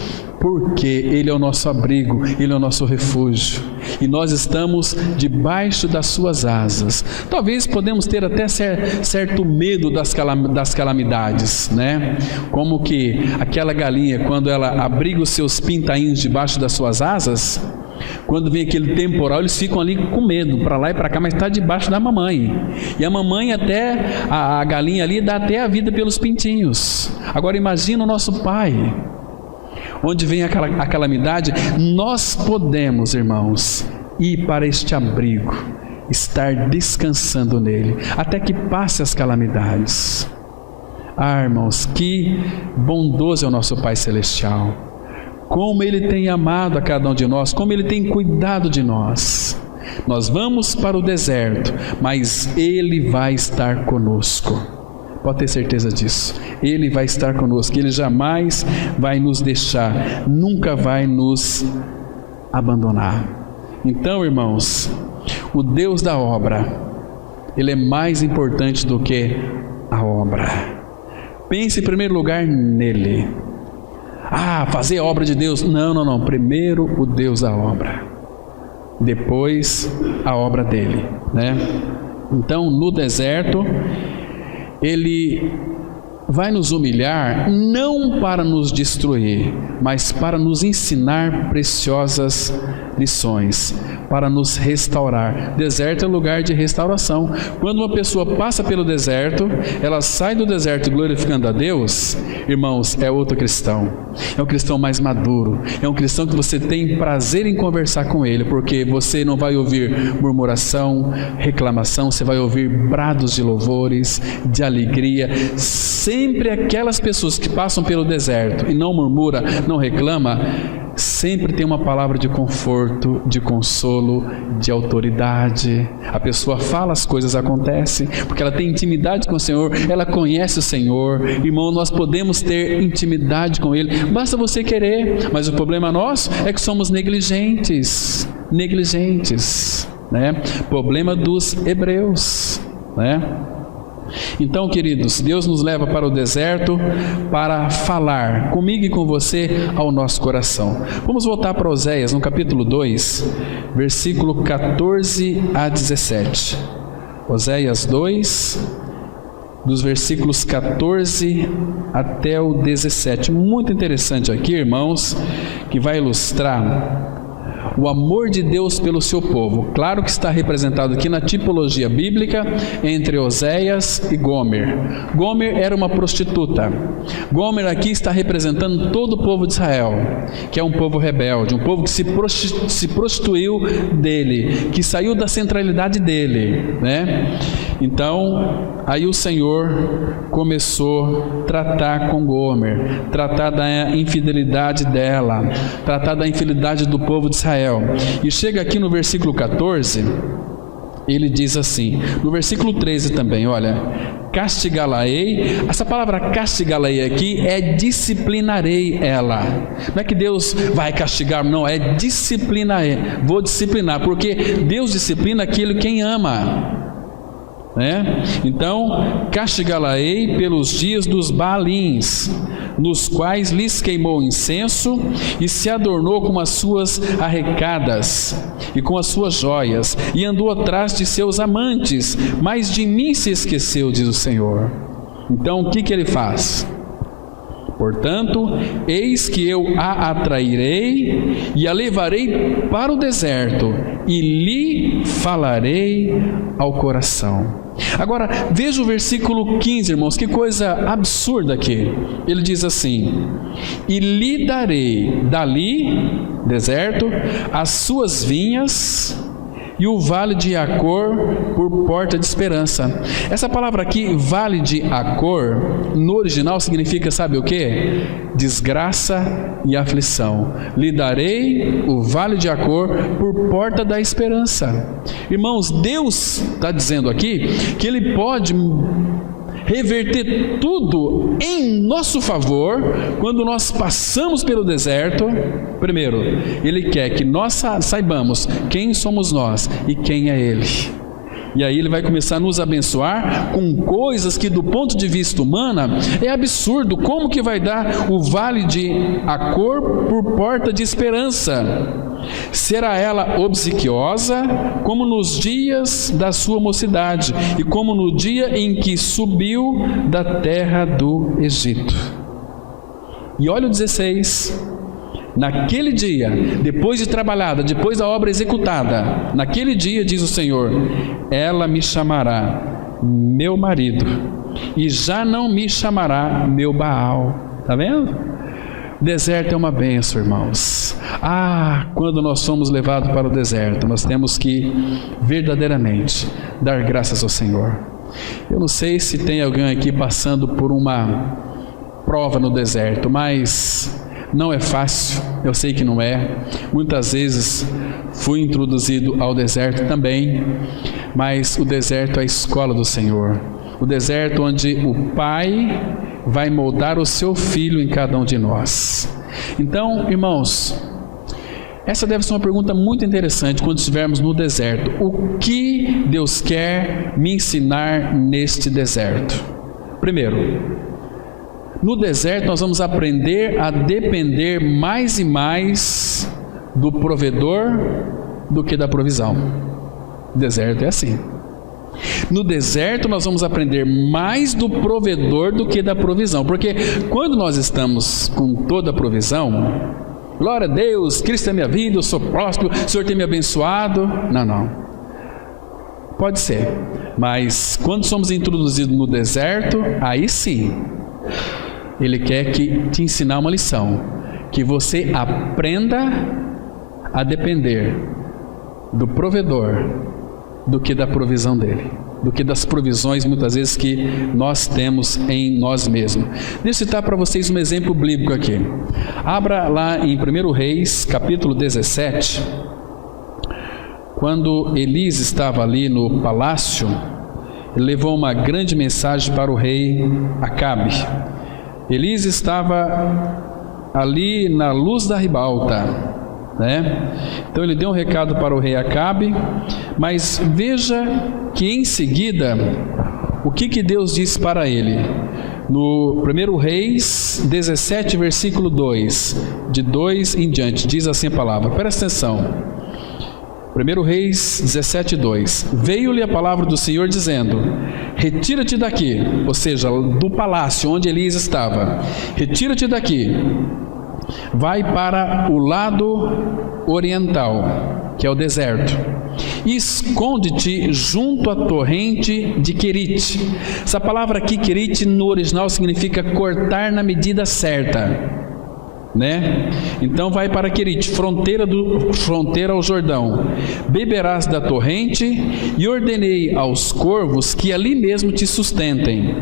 Porque Ele é o nosso abrigo, Ele é o nosso refúgio, e nós estamos debaixo das Suas asas. Talvez podemos ter até certo medo das calamidades, né? Como que aquela galinha, quando ela abriga os seus pintainhos debaixo das suas asas, quando vem aquele temporal, eles ficam ali com medo, para lá e para cá, mas está debaixo da mamãe, e a mamãe até, a galinha ali dá até a vida pelos pintinhos. Agora imagina o nosso Pai, onde vem a calamidade, nós podemos, irmãos, ir para este abrigo, estar descansando nele, até que passe as calamidades. Ah, irmãos, que bondoso é o nosso Pai Celestial, como Ele tem amado a cada um de nós, como Ele tem cuidado de nós. Nós vamos para o deserto, mas Ele vai estar conosco, pode ter certeza disso. Ele vai estar conosco, Ele jamais vai nos deixar, nunca vai nos abandonar. Então, irmãos, o Deus da obra, Ele é mais importante do que a obra. Pense em primeiro lugar nele. Fazer a obra de Deus. Não. Primeiro o Deus da obra, depois a obra dele, né? Então, no deserto, Ele vai nos humilhar, não para nos destruir, mas para nos ensinar preciosas lições, para nos restaurar. Deserto é lugar de restauração. Quando uma pessoa passa pelo deserto, ela sai do deserto glorificando a Deus, irmãos, é outro cristão. É um cristão mais maduro, é um cristão que você tem prazer em conversar com ele, porque você não vai ouvir murmuração, reclamação, você vai ouvir brados de louvores, de alegria. Sempre aquelas pessoas que passam pelo deserto e não murmura, não reclama, sempre tem uma palavra de conforto, de consolo, de autoridade. A pessoa fala, as coisas acontecem, porque ela tem intimidade com o Senhor, ela conhece o Senhor. Irmão, nós podemos ter intimidade com Ele, basta você querer, mas o problema nosso é que somos negligentes, né? Problema dos hebreus, né? Então, queridos, Deus nos leva para o deserto para falar comigo e com você ao nosso coração. Vamos voltar para Oséias, no capítulo 2, versículo 14 a 17. Oséias 2, dos versículos 14 até o 17. Muito interessante aqui, irmãos, que vai ilustrar o amor de Deus pelo seu povo. Claro que está representado aqui na tipologia bíblica entre Oséias e Gomer. Gomer era uma prostituta. Gomer aqui está representando todo o povo de Israel, que é um povo rebelde, um povo que se prostituiu dele, que saiu da centralidade dele, né? Então, aí o Senhor começou a tratar com Gomer, tratar da infidelidade dela, tratar da infidelidade do povo de Israel. E chega aqui no versículo 14, ele diz assim, no versículo 13 também, olha: castigá-la-ei. Essa palavra castigá-la-ei aqui é disciplinarei ela. Não é que Deus vai castigar, não, é disciplinar. Vou disciplinar, porque Deus disciplina aquilo quem ama, né? Então, castigá-la-ei pelos dias dos Baalins, nos quais lhes queimou incenso e se adornou com as suas arrecadas e com as suas joias, e andou atrás de seus amantes, mas de mim se esqueceu, diz o Senhor. Então, o que ele faz? Portanto, eis que eu a atrairei e a levarei para o deserto e lhe falarei ao coração. Agora, veja o versículo 15, irmãos, que coisa absurda aqui. Ele diz assim: e lhe darei dali, deserto, as suas vinhas e o vale de Acor por porta de esperança. Essa palavra aqui, vale de Acor, no original significa, sabe o que? Desgraça e aflição. Lhe darei o vale de Acor por porta da esperança. Irmãos, Deus está dizendo aqui que Ele pode reverter tudo em nosso favor quando nós passamos pelo deserto. Primeiro, Ele quer que nós saibamos quem somos nós e quem é Ele. E aí Ele vai começar a nos abençoar com coisas que do ponto de vista humano é absurdo. Como que vai dar o vale de Acor por porta de esperança? Será ela obsequiosa como nos dias da sua mocidade e como no dia em que subiu da terra do Egito. E olha o 16: naquele dia, depois de trabalhada, depois da obra executada, naquele dia, diz o Senhor, ela me chamará meu marido e já não me chamará meu Baal. Está vendo? Deserto é uma bênção, irmãos. Quando nós somos levados para o deserto, nós temos que verdadeiramente dar graças ao Senhor. Eu não sei se tem alguém aqui passando por uma prova no deserto, mas não é fácil, eu sei que não é. Muitas vezes fui introduzido ao deserto também, mas o deserto é a escola do Senhor. O deserto onde o Pai vai moldar o seu Filho em cada um de nós. Então, irmãos, essa deve ser uma pergunta muito interessante quando estivermos no deserto. O que Deus quer me ensinar neste deserto? Primeiro, no deserto nós vamos aprender a depender mais e mais do provedor do que da provisão. O deserto é assim. No deserto nós vamos aprender mais do provedor do que da provisão, porque quando nós estamos com toda a provisão, glória a Deus, Cristo é minha vida, eu sou próspero, o Senhor tem me abençoado. Não. Pode ser, mas quando somos introduzidos no deserto, aí sim, Ele quer te ensinar uma lição, que você aprenda a depender do provedor do que da provisão dele, do que das provisões muitas vezes que nós temos em nós mesmos. Deixa eu citar para vocês um exemplo bíblico aqui. Abra lá em 1 Reis, capítulo 17. Quando Elias estava ali no palácio, ele levou uma grande mensagem para o rei Acabe. Elias estava ali na luz da ribalta, Então ele deu um recado para o rei Acabe, mas veja que em seguida, o que Deus disse para ele? No 1 Reis 17, versículo 2, de 2 em diante, diz assim a palavra, presta atenção. 1 Reis 17, 2, veio-lhe a palavra do Senhor dizendo, retira-te daqui, ou seja, do palácio onde Elias estava, retira-te daqui, vai para o lado oriental, que é o deserto, e esconde-te junto à torrente de Querite. Essa palavra aqui, Querite, no original significa cortar na medida certa, Então vai para Querite, fronteira ao Jordão, beberás da torrente, e ordenei aos corvos que ali mesmo te sustentem.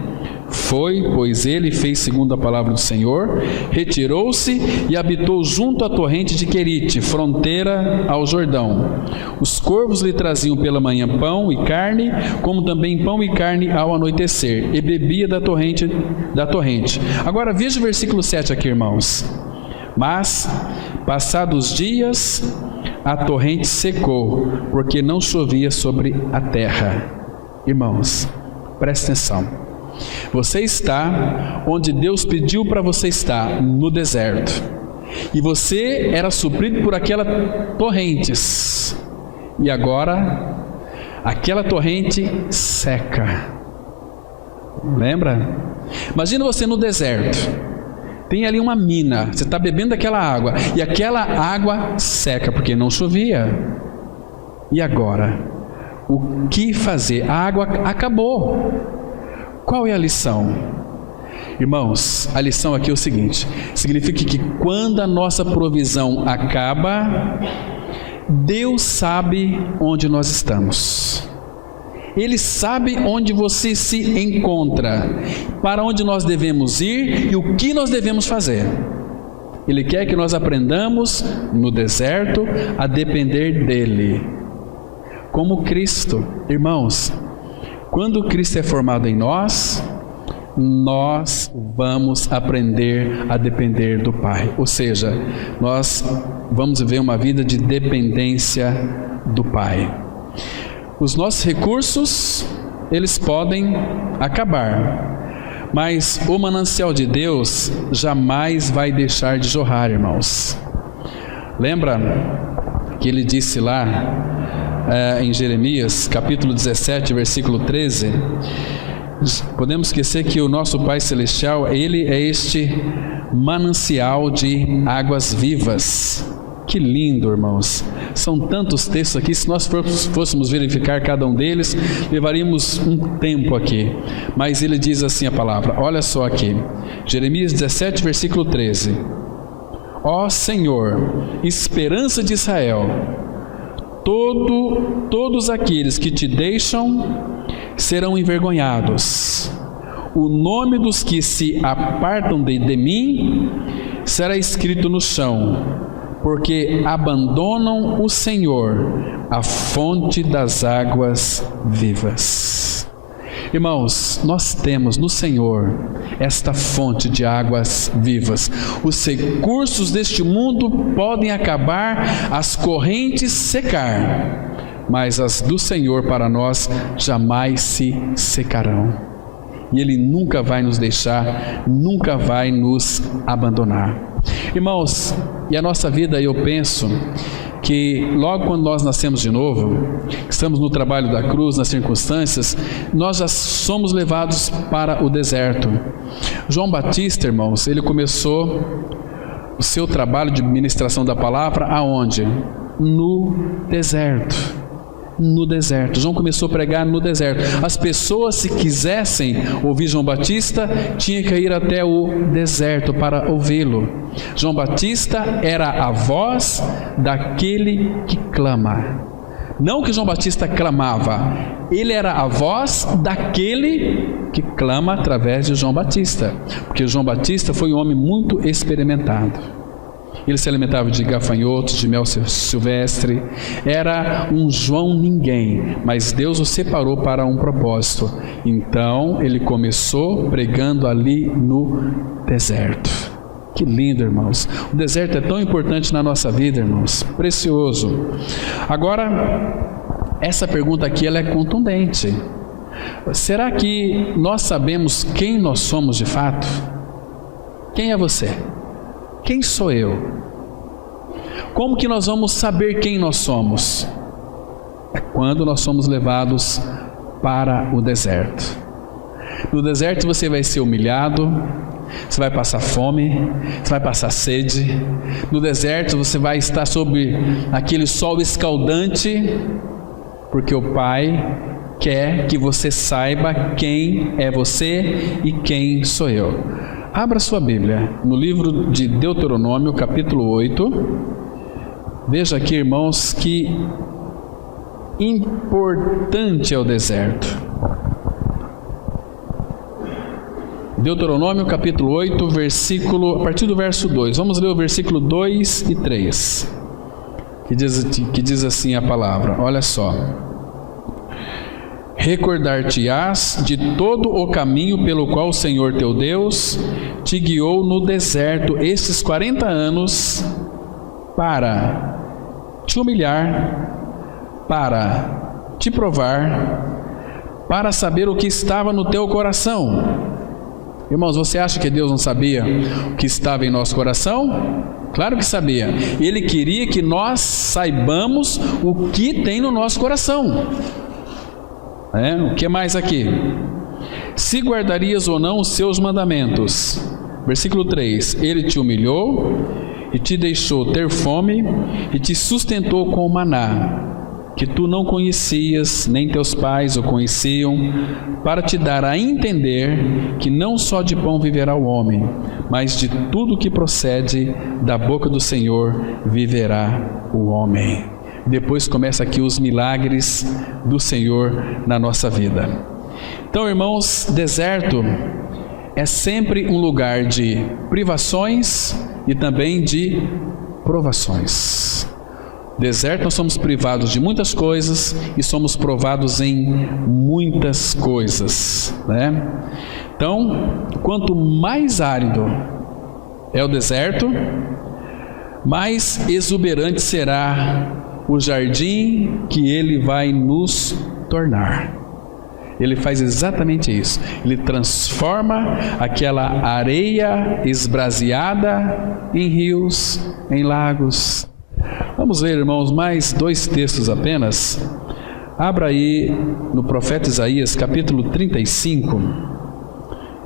Foi, pois ele fez segundo a palavra do Senhor, retirou-se e habitou junto à torrente de Querite, fronteira ao Jordão. Os corvos lhe traziam pela manhã pão e carne, como também pão e carne ao anoitecer, e bebia da torrente. Agora veja o versículo 7 aqui, irmãos. Mas, passados dias, a torrente secou, porque não chovia sobre a terra. Irmãos, preste atenção. Você está onde Deus pediu para você estar, no deserto. E você era suprido por aquelas torrentes. E agora, aquela torrente seca. Lembra? Imagina você no deserto. Tem ali uma mina, você está bebendo aquela água, e aquela água seca, porque não chovia. E agora? O que fazer? A água acabou. Qual é a lição? Irmãos, a lição aqui é o seguinte: significa que quando a nossa provisão acaba, Deus sabe onde nós estamos. Ele sabe onde você se encontra, para onde nós devemos ir e o que nós devemos fazer. Ele quer que nós aprendamos no deserto a depender dele, como Cristo. Irmãos, quando Cristo é formado em nós, nós vamos aprender a depender do Pai, ou seja, nós vamos viver uma vida de dependência do Pai. Os nossos recursos, eles podem acabar, mas o manancial de Deus jamais vai deixar de jorrar, irmãos. Lembra que ele disse lá em Jeremias, capítulo 17, versículo 13, podemos esquecer que o nosso Pai Celestial, Ele é este manancial de águas vivas. Que lindo, irmãos. São tantos textos aqui, se nós fôssemos verificar cada um deles, levaríamos um tempo aqui. Mas ele diz assim a palavra, olha só aqui, Jeremias 17, versículo 13. Ó Senhor, esperança de Israel, todos aqueles que te deixam serão envergonhados. O nome dos que se apartam de mim será escrito no chão, porque abandonam o Senhor, a fonte das águas vivas. Irmãos, nós temos no Senhor esta fonte de águas vivas. Os recursos deste mundo podem acabar, as correntes secar, mas as do Senhor para nós jamais se secarão. E Ele nunca vai nos deixar, nunca vai nos abandonar. Irmãos, e a nossa vida, eu penso que logo quando nós nascemos de novo, estamos no trabalho da cruz, nas circunstâncias, nós já somos levados para o deserto. João Batista, irmãos, ele começou o seu trabalho de ministração da palavra aonde? No deserto. No deserto. João começou a pregar no deserto. As pessoas, se quisessem ouvir João Batista, tinham que ir até o deserto para ouvi-lo. João Batista era a voz daquele que clama. Não que João Batista clamava, ele era a voz daquele que clama através de João Batista, porque João Batista foi um homem muito experimentado. Ele se alimentava de gafanhotos, de mel silvestre. Era um João ninguém, mas Deus o separou para um propósito. Então ele começou pregando ali no deserto. Que lindo, irmãos. O deserto é tão importante na nossa vida, irmãos. Precioso. Agora, essa pergunta aqui ela é contundente. Será que nós sabemos quem nós somos de fato? Quem é você? Quem sou eu? Como que nós vamos saber quem nós somos? É quando nós somos levados para o deserto. No deserto você vai ser humilhado, você vai passar fome, você vai passar sede. No deserto você vai estar sob aquele sol escaldante, porque o Pai quer que você saiba quem é você e quem sou eu. Abra sua Bíblia no livro de Deuteronômio, capítulo 8. Veja aqui, irmãos, que importante é o deserto. Deuteronômio, capítulo 8, a partir do verso 2. Vamos ler o versículo 2 e 3, que diz assim a palavra. Olha só. Recordar-te-ás de todo o caminho pelo qual o Senhor teu Deus te guiou no deserto estes 40 anos para te humilhar, para te provar, para saber o que estava no teu coração. Irmãos, você acha que Deus não sabia o que estava em nosso coração? Claro que sabia. Ele queria que nós saibamos o que tem no nosso coração. O que mais aqui? Se guardarias ou não os seus mandamentos. Versículo 3. Ele te humilhou e te deixou ter fome e te sustentou com o maná, que tu não conhecias, nem teus pais o conheciam, para te dar a entender que não só de pão viverá o homem, mas de tudo que procede da boca do Senhor viverá o homem. Depois começa aqui os milagres do Senhor na nossa vida. Então, irmãos, deserto é sempre um lugar de privações e também de provações. Deserto, nós somos privados de muitas coisas e somos provados em muitas coisas, né? Então, quanto mais árido é o deserto, mais exuberante será o jardim que Ele vai nos tornar. Ele faz exatamente isso. Ele transforma aquela areia esbraseada em rios, em lagos. Vamos ler, irmãos, mais 2 textos apenas. Abra aí no profeta Isaías, capítulo 35,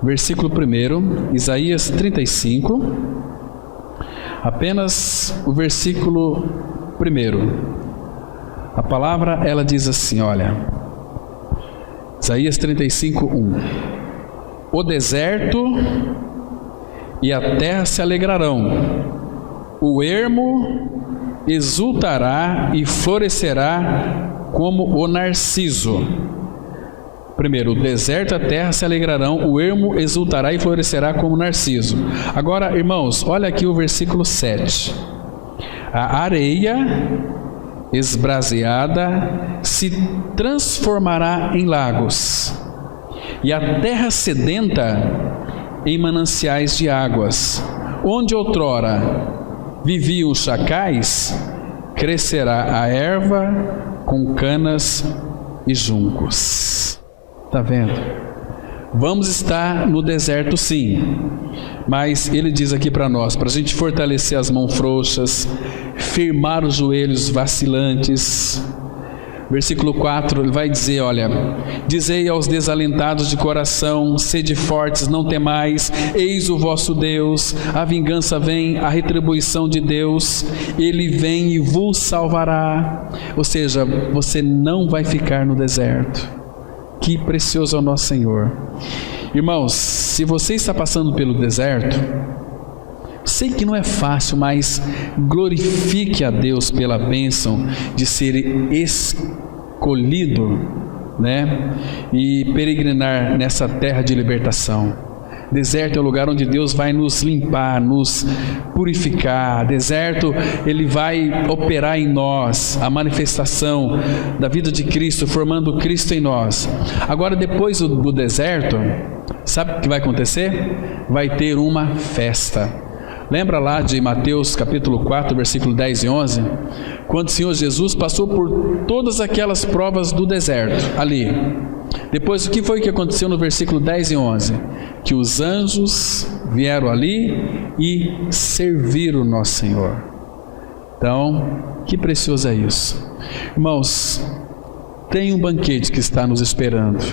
versículo 1. Isaías 35, apenas o versículo 1. A palavra, ela diz assim, olha, Isaías 35, 1. O deserto e a terra se alegrarão, o ermo exultará e florescerá como o narciso. Primeiro, o deserto e a terra se alegrarão, o ermo exultará e florescerá como narciso. Agora, irmãos, olha aqui o versículo 7. A areia esbraseada se transformará em lagos, e a terra sedenta em mananciais de águas. Onde outrora viviam os chacais, crescerá a erva com canas e juncos. Está vendo? Vamos estar no deserto sim, mas ele diz aqui para nós, para a gente fortalecer as mãos frouxas, firmar os joelhos vacilantes. Versículo 4, ele vai dizer, olha: dizei aos desalentados de coração, sede fortes, não temais, eis o vosso Deus, a vingança vem, a retribuição de Deus, Ele vem e vos salvará. Ou seja, você não vai ficar no deserto. Que precioso é o nosso Senhor. Irmãos, se você está passando pelo deserto, sei que não é fácil, mas glorifique a Deus pela bênção de ser escolhido, né? E peregrinar nessa terra de libertação. Deserto é o lugar onde Deus vai nos limpar, nos purificar. Deserto, Ele vai operar em nós a manifestação da vida de Cristo, formando Cristo em nós. Agora, depois do deserto, sabe o que vai acontecer? Vai ter uma festa. Lembra lá de Mateus capítulo 4, versículo 10 e 11? Quando o Senhor Jesus passou por todas aquelas provas do deserto, ali. Depois, o que foi que aconteceu no versículo 10 e 11? Que os anjos vieram ali e serviram o nosso Senhor. Então, que precioso é isso. Irmãos, tem um banquete que está nos esperando.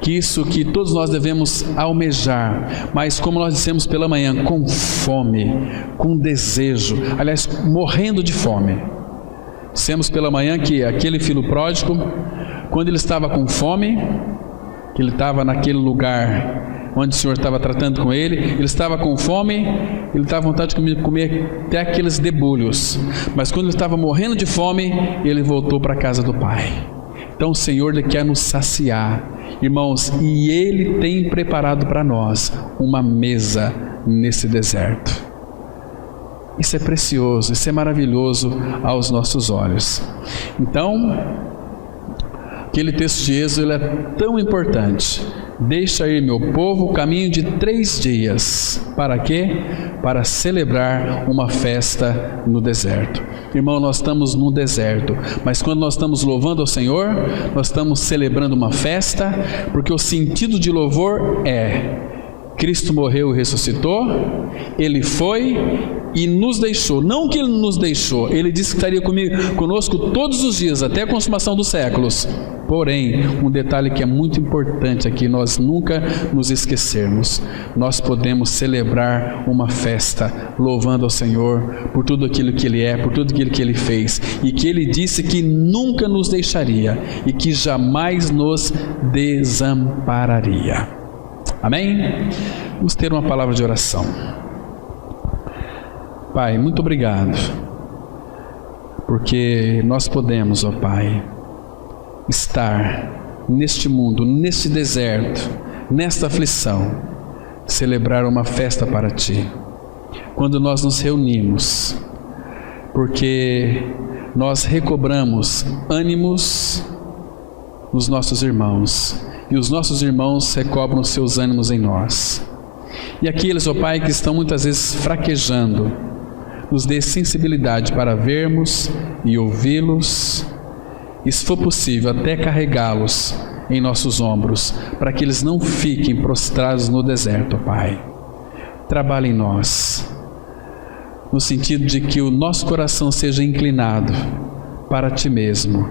Que todos nós devemos almejar, mas como nós dissemos pela manhã, com fome, com desejo, aliás, morrendo de fome. Dissemos pela manhã que aquele filho pródigo, quando ele estava com fome, que ele estava naquele lugar onde o Senhor estava tratando com ele estava com fome, ele estava com vontade de comer até aqueles debulhos, mas quando ele estava morrendo de fome, ele voltou para a casa do Pai. Então o Senhor quer nos saciar, irmãos, e Ele tem preparado para nós uma mesa nesse deserto. Isso é precioso, isso é maravilhoso aos nossos olhos. Então, aquele texto de Êxodo é tão importante. Deixa ir meu povo o caminho de 3 dias. Para quê? Para celebrar uma festa no deserto. Irmão, nós estamos no deserto, mas quando nós estamos louvando ao Senhor, nós estamos celebrando uma festa, porque o sentido de louvor é: Cristo morreu e ressuscitou, Ele foi e nos deixou. Não que Ele nos deixou, Ele disse que estaria conosco todos os dias, até a consumação dos séculos. Porém, um detalhe que é muito importante aqui, nós nunca nos esquecermos. Nós podemos celebrar uma festa, louvando ao Senhor por tudo aquilo que Ele é, por tudo aquilo que Ele fez, e que Ele disse que nunca nos deixaria, e que jamais nos desampararia. Amém? Vamos ter uma palavra de oração. Pai, muito obrigado, porque nós podemos, ó Pai, estar neste mundo, neste deserto, nesta aflição, celebrar uma festa para Ti, quando nós nos reunimos, porque nós recobramos ânimos nos nossos irmãos, e os nossos irmãos recobram seus ânimos em nós. E aqueles, ó Pai, que estão muitas vezes fraquejando, nos dê sensibilidade para vermos e ouvi-los, e se for possível até carregá-los em nossos ombros, para que eles não fiquem prostrados no deserto, ó Pai. Trabalhe em nós, no sentido de que o nosso coração seja inclinado para Ti mesmo.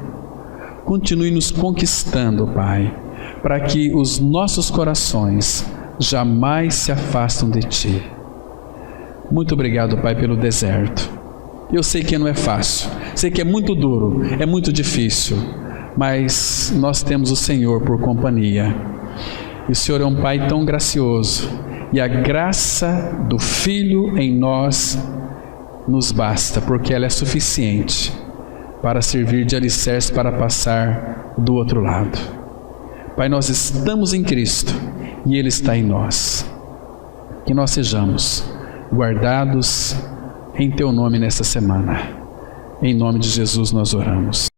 Continue nos conquistando, Pai, para que os nossos corações jamais se afastem de Ti. Muito obrigado, Pai, pelo deserto. Eu sei que não é fácil, sei que é muito duro, é muito difícil, mas nós temos o Senhor por companhia. E o Senhor é um Pai tão gracioso, e a graça do Filho em nós nos basta, porque ela é suficiente para servir de alicerce para passar do outro lado. Pai, nós estamos em Cristo e Ele está em nós. Que nós sejamos guardados em Teu nome nesta semana. Em nome de Jesus nós oramos.